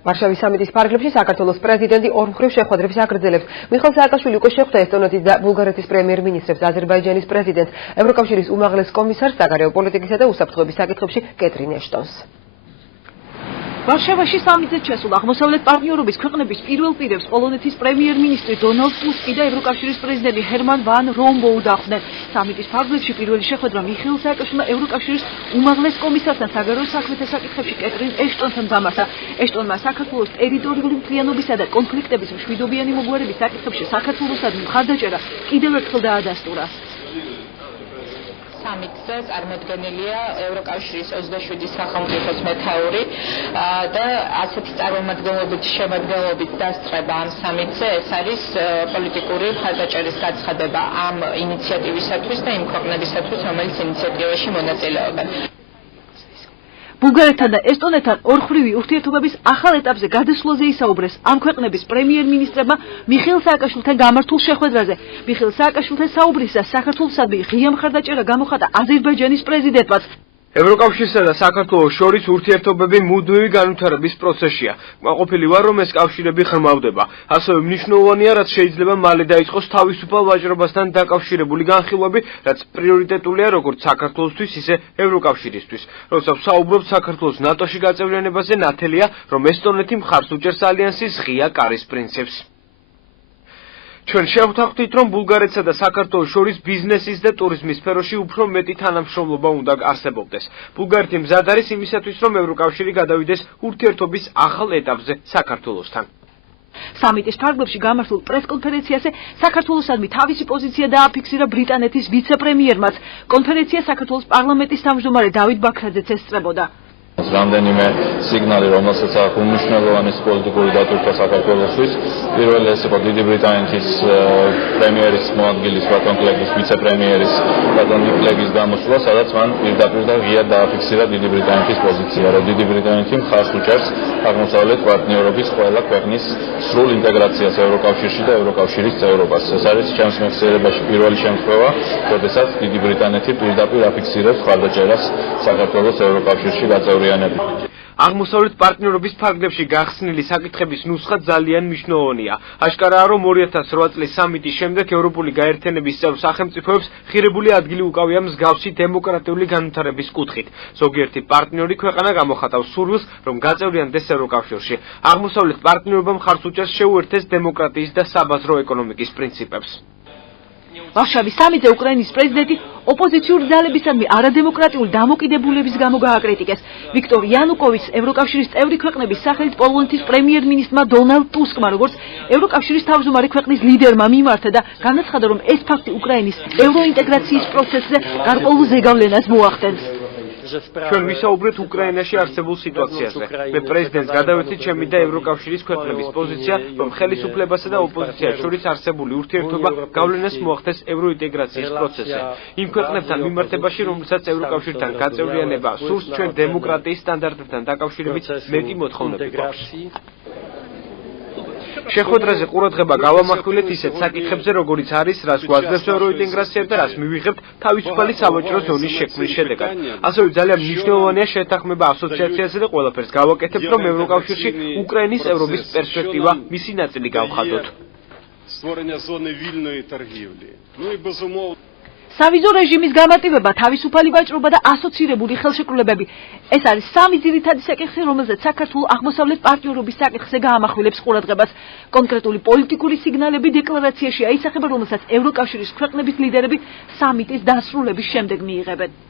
ვარშავის სამიტის ფარგლებში საქართველოს პრეზიდენტი ორმხრივ შეხვედრებს აგრძელებს. მიხეილ სააკაშვილი უკვე შეხვდა ესტონეთის და ბულგარეთის პრემიერ-მინისტრებს, აზერბაიჯანის პრეზიდენტს, ევროკავშირის უმაღლეს კომისარს საგარეო პოლიტიკისა და უსაფრთხოების საკითხებში კეტრინ ეშტონს. ვარშავაში სამიტზე ჩასულ აღმოსავლეთ პარტნიორობის ქვეყნების პირველ პირებს პოლონეთის პრემიერ-მინისტრი დონალდ ტუსკი და ევროკავშირის პრეზიდენტი ჰერმან ვან რომპოუ დახვდნენ. სამიტის ფარგლებში პირველი შეხვედრა მიხეილ სააკაშვილმა ევროკავშირის უმაღლეს კომისართან საგარეო საქმეთა საკითხებში კეტრინ ეშტონთან გამართა. ეშტონმა საქართველოს ტერიტორიული მთლიანობისა და კონფლიქტების მშვიდობიანი მოგვარების საკითხებში საქართველოსადმი მხარდაჭერა კიდევ ერთხელ დაადასტურა. სამიტზე წარმოდგენილია ევროკავშირის 27 სახელმწიფოს მეთაური და ასეთი წარმომადგენლობით შემადგენლობით დასწრება ამ სამიტზე ეს არის პოლიტიკური მხარდაჭერის გაცხადება ამ ინიციატივისათვის და იმ ქვეყნებისათვის, რომელიც ინიციატივაში მონაწილეობენ. ბულგარეთთან და ესტონეთთან ორმხრივი ურთიერთობების ახალ ეტაპზე გადასვლაზე ისაუბრეს ამ ქვეყნების პრემიერ-მინისტრებმა მიხეილ სააკაშვილთან გამართულ შეხვედრაზე. მიხეილ სააკაშვილთან საუბრისას საქართველოსადმი ღია მხარდაჭერა გამოხატა აზერბაიჯანის პრეზიდენტმაც. ევროკავშირსა და საქართველოს შორის ურთიერთობები მუდმივი განვითარების პროცესია. კმაყოფილი ვარ, რომ ეს კავშირები ღრმავდება. ასევე მნიშვნელოვანია, რაც შეიძლება მალე დაიწყოს თავისუფალ ვაჭრობასთან დაკავშირებული განხილვები, რაც პრიორიტეტულია როგორც საქართველოსთვის, ისე ევროკავშირისთვის. როცა ვსაუბრობთ საქართველოს ნატოში გაწევრიანებაზე, ნათელია, რომ ესტონეთი მხარს უჭერს ალიანსის ღია კარის პრინციპს. ჩვენ შევთანხმდით, რომ ბულგარეთსა და საქართველოს შორის ბიზნესის და ტურიზმის სფეროში უფრო მეტი თანამშრომლობა უნდა არსებობდეს. ბულგარეთი მზად არის იმისათვის, რომ ევროკავშირი გადავიდეს ურთიერთობის ახალ ეტაპზე საქართველოსთან. სამიტის ფარგლებში გამართულ პრესკონფერენციაზე საქართველოსადმი თავისი პოზიცია დააფიქსირა ბრიტანეთის ვიცე-პრემიერმაც. კონფერენცია საქართველოს პარლამენტის თავმჯდომარე დავით ბაქრაძეც ესწრებოდა. რამდენიმე სიგნალი, რომელსაც აქვს უმნიშვნელოვანესი პოლიტიკური დატვირთვა საქართველოსთვის. პირველი ეს იყო დიდი ბრიტანეთის პრემიერის მოადგილის ბატონ კლეგის ვიცე-პრემიერის ბატონ კლეგის გამოსვლა, სადაც მან პირდაპირ და ღიად დააფიქსირა დიდი ბრიტანეთის პოზიცია, რომ დიდი ბრიტანეთი მხარს უჭერს აღმოსავლეთ პარტნიორობის ყველა ქვეყნის სრულ ინტეგრაციას ევროკავშირში და ევროკავშირის წევრობას. ეს არის ჩემს მეხსიერებაში პირველი შემთხვევა, როდესაც დიდი ბრიტანეთი პირდაპირ აფიქსირებს მხარდაჭერას საქართველოს ევროკავშირში გაწევრიანებას. აღმოსავლეთ პარტნიორობის ფარგლებში გახსნილი საკითხების ნუსხა ძალიან მნიშვნელოვანია. აშკარაა, რომ 2008 წლის სამიტის შემდეგ ევროპული გაერთიანების წევრ სახელმწიფოებს ხირებული ადგილი უკავია მსგავსი დემოკრატიული განვითარების კუთხით. ზოგიერთი პარტნიორი ქვეყანა გამოხატავს სურვილს, რომ გაწევრიანდეს ევროკავშირში. აღმოსავლეთ პარტნიორობა მხარს უჭერს შეუერთეს დემოკრატიის და საბაზრო ეკონომიკის პრინციპებს. ვარშავის სამიტზე უკრაინის პრეზიდენტი ოპოზიციური ძალებისადმი არადემოკრატიული დამოკიდებულების გამო გააკრიტიკეს. ვიქტორ იანუკოვიჩს ევროკავშირის წევრი ქვეყნების სახელით პოლონეთის პრემიერ-მინისტრმა დონალდ ტუსკმა, როგორც ევროკავშირის თავმჯდომარე ქვეყნის ლიდერმა მიმართა და განაცხადა, რომ ეს ფაქტი უკრაინის ევროინტეგრაციის პროცესზე გარკვეულ ზეგავლენას მოახდენს. ჩვენ ვისაუბრეთ უკრაინაში არსებულ სიტუაციაზე. მე პრეზიდენტს გადავეცით ჩემი და ევროკავშირის ქვეყნების პოზიცია, რომ ხელისუფლებასა და ოპოზიციას შორის არსებული ურთიერთობა გავლენას მოახდენს ევროინტეგრაციის პროცესზე. იმ ქვეყნებთან მიმართებაში, რომელსაც ევროკავშირთან გაწევრიანება სურს, ჩვენ დემოკრატიის სტანდარტებთან დაკავშირებით მეტი მოთხოვნები გვაქვს. შეხვედრაზე ყურადღება გავამახვილეთ ისეთ საკითხებზე, როგორიც არის, რას გვაძლევს ევროინტეგრაცია და რას მივიღებთ თავისუფალი სავაჭრო ზონის შექმნის შედეგად. ასევე ძალიან მნიშვნელოვანია შეთანხმება ასოციაციაზე და ყველაფერს გავაკეთებთ, რომ ევროკავშირში უკრაინის წევრობის პერსპექტივა მისი ნაწილი გავხადოთ. სავიზო რეჟიმის გამარტივება, თავისუფალი ვაჭრობა და ასოცირებული ხელშეკრულებები. ეს არის სამი ძირითადი საკითხი, რომელზეც საქართველო აღმოსავლეთ პარტნიორობის საკითხზე გაამახვილებს ყურადღებას. კონკრეტული პოლიტიკური სიგნალები დეკლარაციაში აისახება, რომელსაც ევროკავშირის ქვეყნების ლიდერები სამიტის დასრულების შემდეგ მიიღებენ.